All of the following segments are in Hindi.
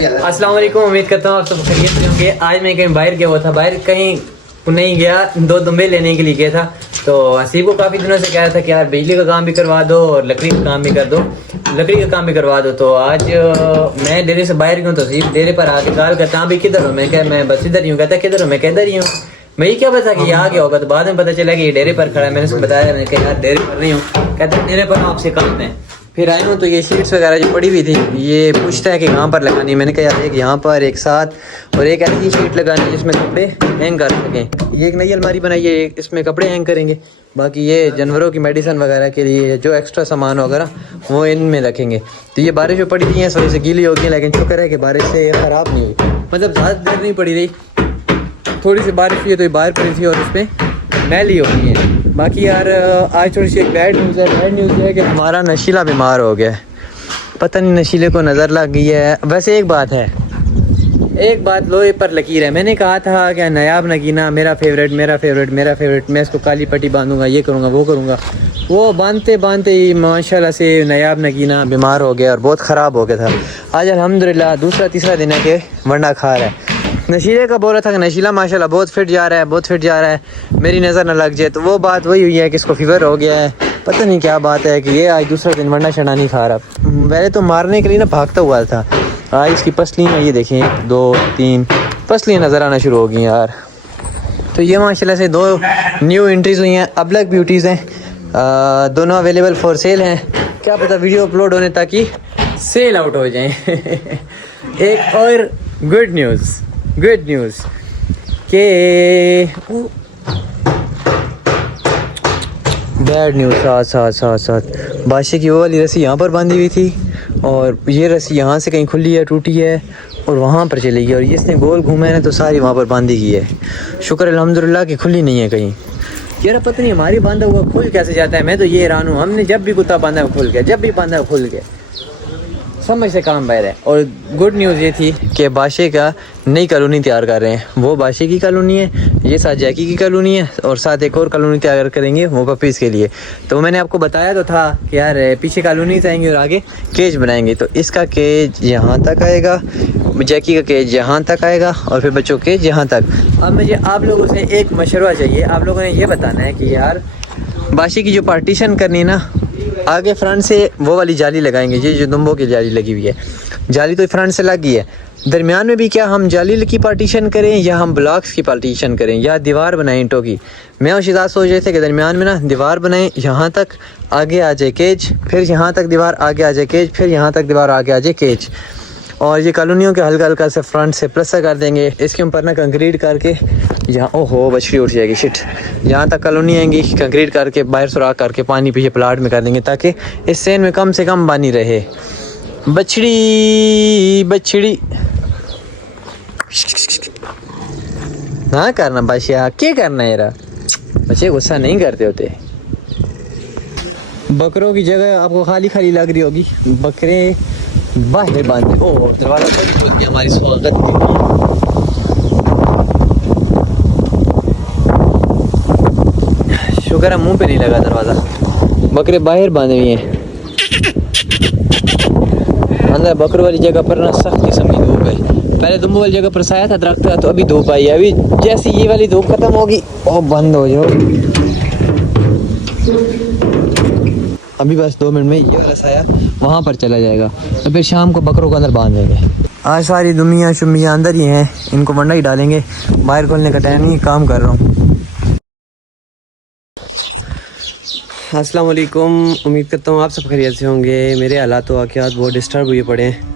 अस्सलाम वालेकुम, उम्मीद करता हूँ आप सब खैरियत से होंगे। आज मैं कहीं बाहर गया हुआ था, बाहर कहीं नहीं गया, 2 दुम्बे लेने के लिए गया था। तो हसीब को काफ़ी दिनों से कह रहा था कि यार बिजली का काम भी करवा दो और लकड़ी का काम भी कर दो, लकड़ी का काम भी करवा दो। तो आज मैं डेरे से बाहर गया तो हसीब डेरे पर आके कॉल करता, हाँ भाई किधर हो? मैं क्या, मैं बस इधर ही हूँ। कहता किधर हो? मैं किधर ही हूँ। मैं क्या पता कि ये आ गया होगा, तो बाद में पता चला कि ये डेरे पर खड़ा है। मैंने उसको बताया, मैंने कहा यार डेरे पर नहीं हूँ। कहता डेरे पर आपसे काम है। फिर आई हूँ तो ये शीट्स वगैरह जो पड़ी हुई थी, ये पूछता है कि कहाँ पर लगानी है। मैंने कहा यार एक यहाँ पर, एक साथ, और एक ऐसी शीट लगानी है जिसमें कपड़े हैंग कर सकें। ये एक नई अलमारी बनाई है, इसमें कपड़े हैंग करेंगे। बाकी ये जानवरों की मेडिसिन वगैरह के लिए जो एक्स्ट्रा सामान वगैरह वो इनमें रखेंगे। तो ये बारिश में पड़ी हुई है, थोड़ी सी गीली हो गई, लेकिन शुक्र है कि बारिश से ये ख़राब नहीं हुई। मतलब ज़्यादा देर नहीं पड़ी रही, थोड़ी सी बारिश हुई है तो ये बाहर पड़ी थी और उसमें मैली हो गई है। बाकी यार आज थोड़ी सी एक बैड न्यूज़ है। बैड न्यूज़ है कि हमारा नशीला बीमार हो गया है। पता नहीं नशीले को नज़र लग गई है। वैसे एक बात है, एक बात लोहे पर लकीर है। मैंने कहा था कि नायाब नगीना मेरा फेवरेट, मेरा फेवरेट, मेरा फेवरेट, मैं इसको काली पट्टी बांधूंगा, ये करूँगा, वो करूँगा। वो बांधते बांधते ही माशाल्लाह से नायाब नगीना बीमार हो गया और बहुत ख़राब हो गया था। आज अल्हम्दुलिल्लाह दूसरा तीसरा दिन है कि वंडा खा रहा है। नशीले का बोल रहा था कि नशीला माशाल्लाह बहुत फिट जा रहा है, बहुत फिट जा रहा है, मेरी नज़र न लग जाए। तो वो बात वही हुई है कि इसको फीवर हो गया है। पता नहीं क्या बात है कि ये आज दूसरा दिन वंडा शंडा नहीं खा रहा। पहले तो मारने के लिए ना भागता हुआ था। आज इसकी पसलियाँ ये देखें, 1 2 3 पसलियाँ नज़र आना शुरू हो गई यार। तो ये माशाल्लाह से 2 न्यू एंट्रीज़ हुई हैं, अबलग ब्यूटीज़ हैं। दोनों अवेलेबल फॉर सेल हैं। क्या पता वीडियो अपलोड होने तक ही सेल आउट हो जाएँ। एक और गुड न्यूज़ के बैड न्यूज़ साथ बादशाह की वो वाली रस्सी यहाँ पर बांधी हुई थी और ये रस्सी यहाँ से कहीं खुली है, टूटी है और वहाँ पर चली गई, और ये इसने गोल घूमा है ना तो सारी वहाँ पर बांधी गई है। शुक्र अल्हम्दुलिल्लाह कि खुली नहीं है कहीं। यार पता नहीं हमारी बांधा हुआ खुल कैसे जाता है। मैं तो ये हैरान हूँ, हमने जब भी कुत्ता बांधा खुल गया, जब भी बांधा खुल गया, समझ से काम बाहर है। और गुड न्यूज़ ये थी कि बादशाह का नई कॉलोनी तैयार कर रहे हैं। वो बादशाह की कॉलोनी है, ये साथ जैकी की कॉलोनी है, और साथ एक और कॉलोनी तैयार करेंगे वो पपीज़ के लिए। तो मैंने आपको बताया तो था कि यार पीछे कॉलोनी आएंगे और आगे केज बनाएंगे। तो इसका केज यहाँ तक आएगा, जैकी का केज यहाँ तक आएगा, और फिर बच्चों केज यहाँ तक। अब मुझे आप लोगों से एक मशवरा चाहिए। आप लोगों ने ये बताना है कि यार बादशाह की जो पार्टीशन करनी है ना, आगे फ्रंट से वो वाली जाली लगाएंगे, ये जो दुम्बों की जाली लगी हुई है, जाली तो फ्रंट से लग गई है। दरमियान में भी क्या हम जाली की पार्टीशन करें या हम ब्लॉक्स की पार्टीशन करें या दीवार बनाएं ईंटों की। मैं और शिदात सोच रहे थे कि दरमियान में ना दीवार बनाएं, यहाँ तक आगे आ जाए केज, फिर यहाँ तक दीवार आगे आ जाए केज, फिर यहाँ तक दीवार आगे आ जाए केज। और ये कॉलोनियों के हल्का हल्का से फ्रंट से प्लस्तर कर देंगे। इसके ऊपर ना कंक्रीट करके यहाँ, ओहो बछड़ी उठ जाएगी शिट, यहाँ तक कॉलोनी आएंगी, कंक्रीट करके बाहर सुराख करके पानी पीछे प्लाट में कर देंगे ताकि इस सेन में कम से कम पानी रहे। बछड़ी ना करना बादशाह, क्या करना है यार, बच्चे गुस्सा नहीं करते होते। बकरों की जगह आपको खाली खाली लग रही होगी, बकरे बाहर बांधे। ओ दरवाजा खोल दिया, हमारी स्वागत की। शुक्र है मुंह पे नहीं लगा दरवाजा। बकरे बाहर बांधे हुए हैं, अंदर बकरों वाली जगह पर ना सख्त किस्म की धूप है। पहले दुम्बू वाली जगह पर साया था दरख्त का, तो अभी धूप आई है। अभी जैसी ये वाली धूप खत्म होगी ओ बंद हो जाओ। अभी बस 2 मिनट में ये वाला साया वहाँ पर चला जाएगा, तो फिर शाम को बकरों को अंदर बांध देंगे। आज सारी दुमियाँ शुमियाँ अंदर ही हैं, इनको वंडा ही डालेंगे, बाहर खोलने का टाइम नहीं, काम कर रहा हूँ। अस्सलाम वालेकुम, उम्मीद करता हूँ आप सब खैरियत से होंगे। मेरे हालात तो वाक़यात बहुत डिस्टर्ब हुए पड़े हैं।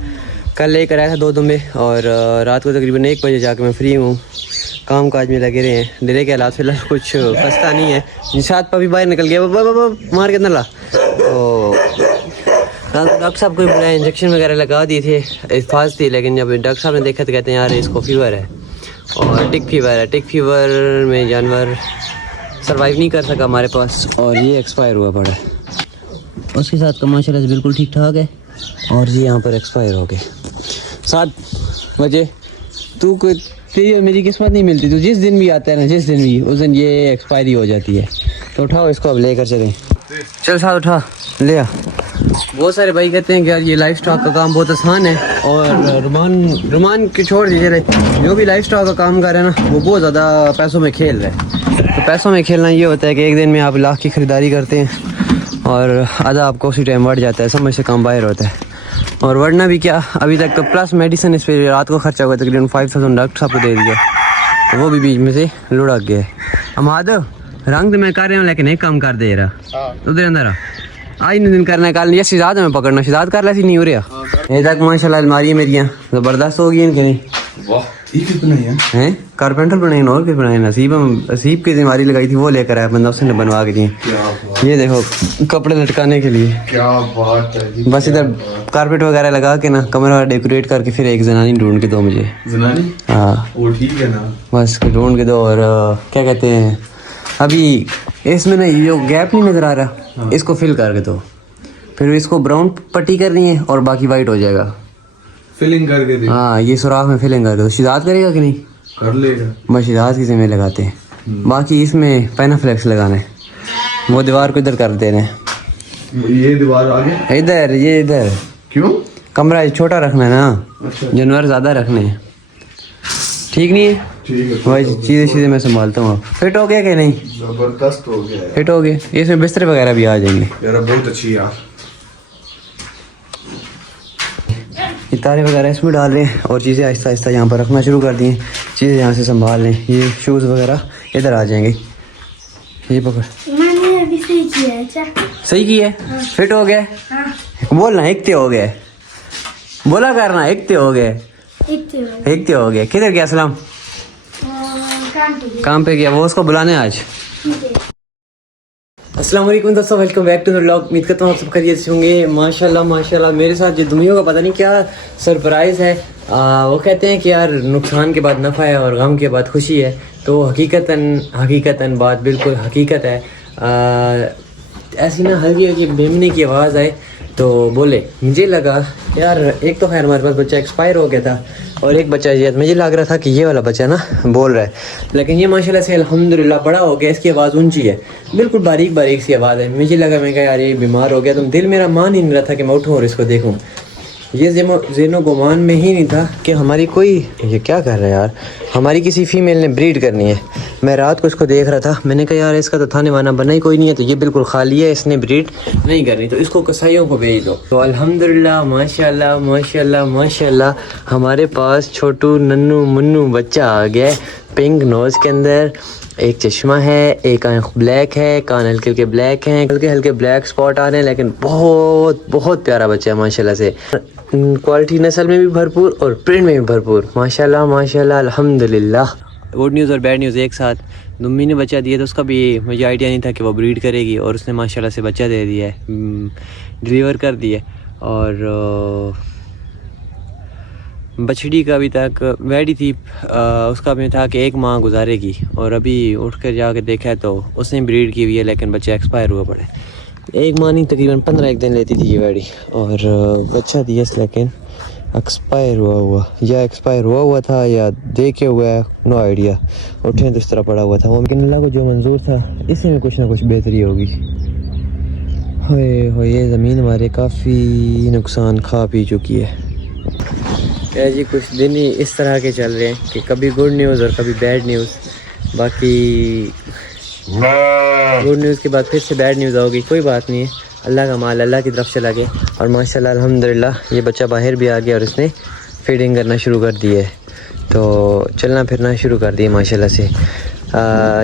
कल लेकर आया था 2 दुम्बे और रात को तकरीबन 1 बजे जाकर मैं फ्री हूँ। काम काज में लगे रहे हैं। डेरे के हालात फिलहाल कुछ खस्ता नहीं है। निशात पर भी बाहर निकल गया, मार के ला। तो डॉक्टर साहब को बुलाया, इंजेक्शन वगैरह लगा दिए थे, इत्फाज थी, लेकिन जब डॉक्टर साहब ने देखा तो कहते हैं यार इसको फीवर है और टिक फीवर है। टिक फीवर में जानवर सर्वाइव नहीं कर सका हमारे पास और ये एक्सपायर हुआ पड़ा। उसके साथ का माशाल्लाह से बिल्कुल ठीक ठाक है और ये यहाँ पर एक्सपायर हो गए 7 बजे। तू कोई तेरी और मेरी किस्मत नहीं मिलती, तो जिस दिन भी आता है ना, जिस दिन भी, उस दिन ये एक्सपायरी हो जाती है। तो उठाओ इसको, अब लेकर चलें। चल साथ उठा ले आ। बहुत सारे भाई कहते हैं कि यार ये लाइफ स्टॉक का काम बहुत आसान है, और रुमान के छोड़ दीजिए, जो भी लाइफ स्टॉक का काम कर रहे हैं ना वो बहुत ज़्यादा पैसों में खेल रहे हैं। तो पैसों में खेलना ये होता है कि एक दिन में आप लाख की ख़रीदारी करते हैं और आधा आपको उसी टाइम बढ़ जाता है, समझ से कम बाहर होता है। और वरना भी क्या, अभी तक तो प्लस मेडिसिन इस पर रात को खर्चा हुआ तकरीबन 5000 डॉक्टर साहब को दे दिया, तो वो भी बीच में से लुढ़क गया। अमाद रंग तो मैं कर रहा हूँ लेकिन एक काम कर दे रहा उधर अंदर आज नहीं दिन करना है, कल ये शिजात में पकड़ना, शिजात कर ली नहीं हो रहा। ये तक माशाल्लाह अलमारी मेरियाँ ज़बरदस्त हो गई इनके नहीं। वाह हैं कारपेंटर बनाए और फिर बनाए, नसीब की अलमारी लगाई थी वो लेकर आया बंदा, उसने बनवा के दी। ये देखो कपड़े लटकाने के लिए, क्या बात है। बस इधर कारपेट वगैरह लगा के ना कमरा डेकोरेट करके फिर एक जनानी ढूंढ के दो मुझे। जनानी? हाँ वो ठीक है ना, बस ढूंढ के दो। और क्या कहते हैं, अभी इसमें ना ये गैप नहीं नज़र आ रहा, इसको फिल करके दो, फिर इसको ब्राउन पट्टी करनी है और बाकी वाइट हो जाएगा। फिलिंग करके दे। हाँ ये सुराख में फिलिंग करके दो। शिदात करेगा कि नहीं? कर लेगा। बस शिदात की जिम्मे लगाते हैं, बाकी इसमें पैनाफ्लेक्स लगाना है। वो दीवार को इधर कर दे रहे हैं, ये दीवार आगे इधर, ये इधर क्यों? कमरा छोटा रखना है ना, अच्छा जानवर ज़्यादा रखने हैं, ठीक नहीं है? ठीक है। वही चीज़ें मैं संभालता हूँ। फिट हो गया कि नहीं? जबरदस्त हो गया। फिट हो गए, इसमें बिस्तर वगैरह भी आ जाएंगे यार बहुत अच्छी यार। तारे वगैरह इसमें डाल रहे हैं और चीज़ें आहिस्ता आहिस्ता यहाँ पर रखना शुरू कर दिए, चीज़ें यहाँ से संभाल लें। ये शूज़ वगैरह इधर आ जाएंगे। ये पकड़, मैंने अभी सही किया है। अच्छा सही किया है? फिट हो गया? बोलना एकते हो गए, बोला करना एकते हो गए, एकते हो गए। किधर गया सलाम? काम पे गया, वो उसको बुलाने आज। अस्सलाम वालेकुम दोस्तों, welcome back to the vlog. उम्मीद करता हूँ आप सब खैरियत से होंगे। माशाल्लाह माशाल्लाह मेरे साथ जो दुनिया का पता नहीं क्या सरप्राइज़ है। वो कहते हैं कि यार नुकसान के बाद नफ़ा है और गम के बाद खुशी है, तो हकीकतन बात बिल्कुल हकीकत है। ऐसी ना हल्की हल्की बेमनी की आवाज़ आए तो बोले, मुझे लगा यार एक तो खैर हमारे पास बच्चा एक्सपायर हो गया था और एक बच्चा ये, मुझे लग रहा था कि ये वाला बच्चा ना बोल रहा है, लेकिन ये माशाल्लाह से अल्हम्दुलिल्लाह बड़ा हो गया, इसकी आवाज़ ऊंची है, बिल्कुल बारीक बारीक सी आवाज़ है। मुझे लगा, मैं कहा यार ये बीमार हो गया, तो दिल मेरा मान ही नहीं रहा था कि मैं उठूँ और इसको देखूँ। ये ज़ेनो गुमान में ही नहीं था कि हमारी कोई, ये क्या कर रहा है यार, हमारी किसी फीमेल ने ब्रीड करनी है। मैं रात को इसको देख रहा था, मैंने कहा यार इसका तो थाने वाना बना ही कोई नहीं है, तो ये बिल्कुल खाली है, इसने ब्रीड नहीं करनी, तो इसको कसाईयों को भेज दो। तो अल्हम्दुलिल्लाह माशाल्लाह माशाल्लाह माशाल्लाह हमारे पास छोटू नन्नू मुन्नू बच्चा आ गया है, पिंक नोज़ के अंदर, एक चश्मा है, एक आँख ब्लैक है, कान हल्के हल्के ब्लैक हैं, हल्के हल्के ब्लैक स्पॉट आ रहे हैं, लेकिन बहुत बहुत प्यारा बच्चा है माशाल्लाह से। क्वालिटी नस्ल में भी भरपूर और प्रिंट में भी भरपूर, माशाल्लाह माशाल्लाह अल्हम्दुलिल्लाह। गुड न्यूज़ और बैड न्यूज़ एक साथ। दुम्मी ने बच्चा दिया तो उसका भी मुझे आइडिया नहीं था कि वो ब्रीड करेगी, और उसने माशाल्लाह से बच्चा दे दिया है, डिलीवर कर दिया। और बछड़ी का अभी तक वैडी थी, उसका भी था कि 1 माह गुजारेगी, और अभी उठ कर जाके देखा है तो उसने ब्रीड की हुई है, लेकिन बच्चा एक्सपायर हुआ पड़े। 1 माह नहीं तकरीबन 15 दिन लेती थी ये वैडी, और बच्चा दिया लेकिन एक्सपायर हुआ था या देखे हुआ है, नो आइडिया। उठे तो इस तरह पड़ा हुआ था वो, लेकिन अल्लाह को जो मंजूर था इसी में कुछ ना कुछ बेहतरी होगी। हो ये ज़मीन हमारे काफ़ी नुकसान खा पी चुकी है। जी कुछ दिन ही इस तरह के चल रहे हैं कि कभी गुड न्यूज़ और कभी बैड न्यूज़। बाकी गुड न्यूज़ के बाद फिर से बैड न्यूज़ होगी, कोई बात नहीं है, अल्लाह का माल अल्लाह की तरफ से लगे। और माशाल्लाह अल्हम्दुलिल्लाह ये बच्चा बाहर भी आ गया और इसने फीडिंग करना शुरू कर दी है, तो चलना फिरना शुरू कर दिया माशाल्लाह से।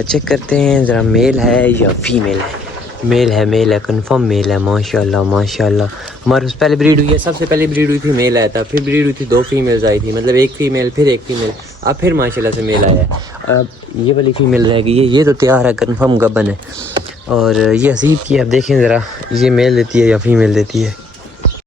चेक करते हैं ज़रा मेल है या फीमेल है। मेल है कंफर्म मेल है माशाल्लाह माशाल्लाह। हमारे पास पहले ब्रीड हुई है, सबसे पहले ब्रीड हुई थी मेल आया था, फिर ब्रीड हुई थी 2 फीमेल्स आई थी, मतलब 1 फीमेल फिर 1 फीमेल, अब फिर माशाल्लाह से मेल आया है। अब ये वाली फीमेल रह गई है, ये तो तैयार है, कंफर्म गबन है। और ये हसीब की, अब देखें ज़रा ये मेल देती है या फीमेल देती है।